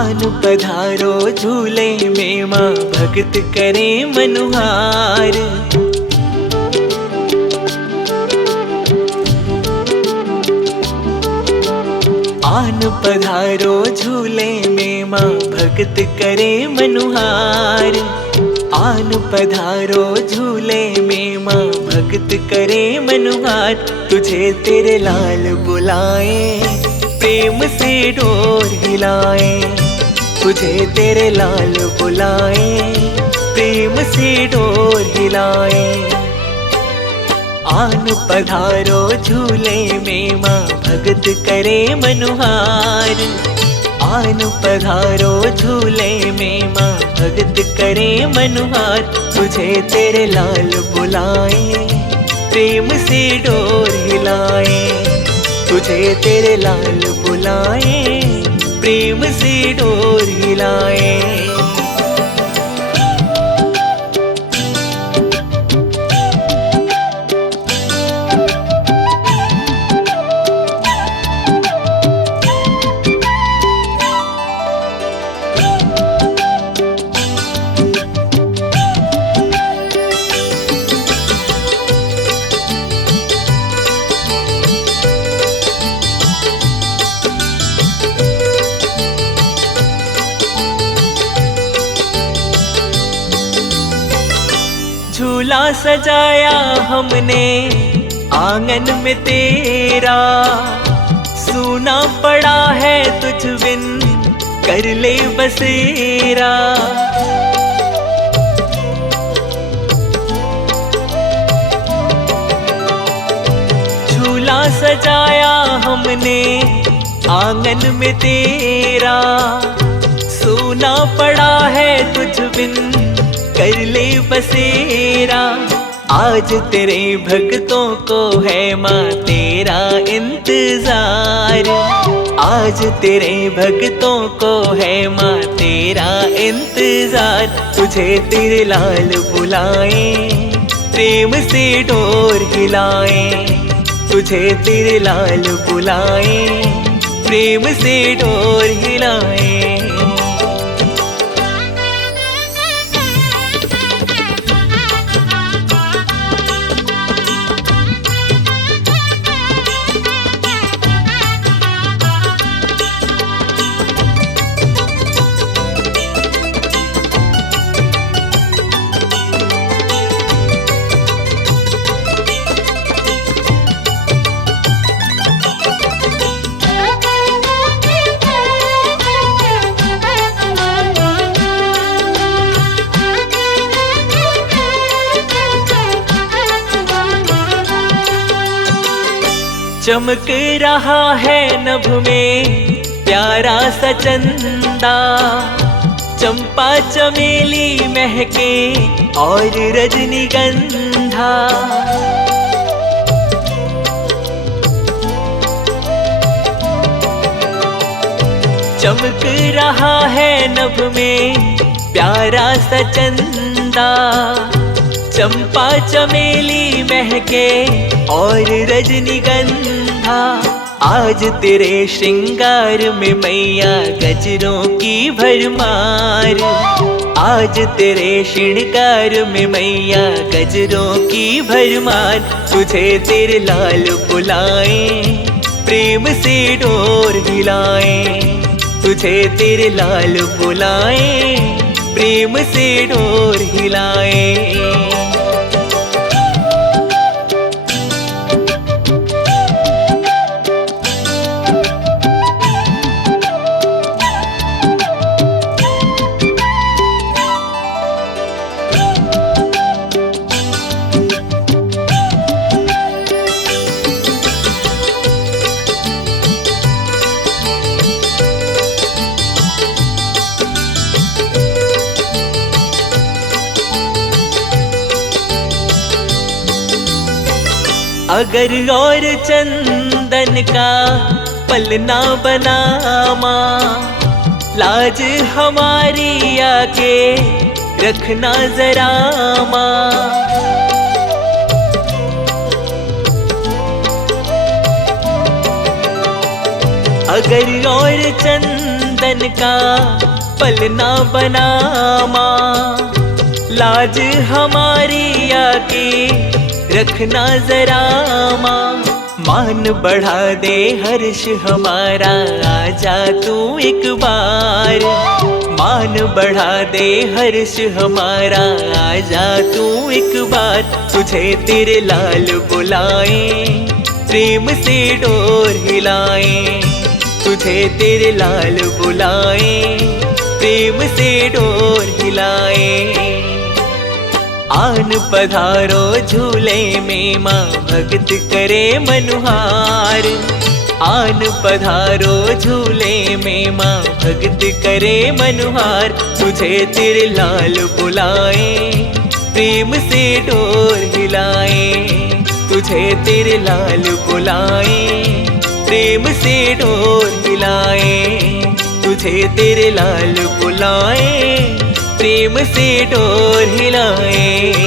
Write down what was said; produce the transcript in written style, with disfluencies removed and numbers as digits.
आन पधारो झूले में माँ भक्त करे मनुहार। आन पधारो झूले में माँ भक्त करे मनुहार। आन पधारो झूले में माँ भक्त करे मनुहार। तुझे तेरे लाल बुलाए प्रेम से डोर हिलाए। तुझे तेरे लाल बुलाए प्रेम से डोर हिलाए। आन पधारो झूले में माँ भक्त करे मनुहार। आन पधारो झूले में माँ भक्त करे मनुहार। तुझे तेरे लाल बुलाए प्रेम से डोर हिलाए। तुझे तेरे लाल बुलाए प्रेम से डोर हिलाए। झूला सजाया हमने आंगन में तेरा। सूना पड़ा है तुझ बिन कर ले बसेरा। झूला सजाया हमने आंगन में तेरा। सूना पड़ा है तुझ बिन कर ले बसेरा। आज तेरे भक्तों को है माँ तेरा इंतजार। आज तेरे भक्तों को है माँ तेरा इंतजार। तुझे तेरे लाल बुलाए प्रेम से डोर हिलाए। तुझे तेरे लाल बुलाए प्रेम से डोर हिलाए। चमक रहा है नभ में प्यारा सा चंदा। चंपा चमेली महके और रजनीगंधा। चमक रहा है नभ में प्यारा सा चंदा। चंपा चमेली महके और रजनीगंधा। आज तेरे श्रृंगार में मैया गजरों की भरमार। आज तेरे श्रृंगार में मैया गजरों की भरमार। तुझे तेरे लाल बुलाए प्रेम से डोर हिलाए। तुझे तेरे लाल बुलाए प्रेम से डोर हिलाए। अगर और चंदन का पलना बना माँ, लाज हमारी आके रखना जरा माँ। अगर और चंदन चंदन का पलना बना माँ, लाज हमारी आके रखना जरा माँ। मान बढ़ा दे हर्ष हमारा, आजा तू एक बार। मान बढ़ा दे हर्ष हमारा, आजा तू एक बार। तुझे तेरे लाल बुलाए, प्रेम से डोर हिलाए। तुझे तेरे लाल बुलाए, प्रेम से डोर हिलाए। आन पधारो झूले में माँ, भक्त करे मनुहार। आन पधारो झूले में माँ, भक्त करे मनुहार। तुझे तेरे लाल बुलाए, प्रेम से डोर हिलाए। तुझे तेरे लाल बुलाए, प्रेम से डोर हिलाए। तुझे तेरे लाल बुलाए, प्रेम से डोर हिलाए।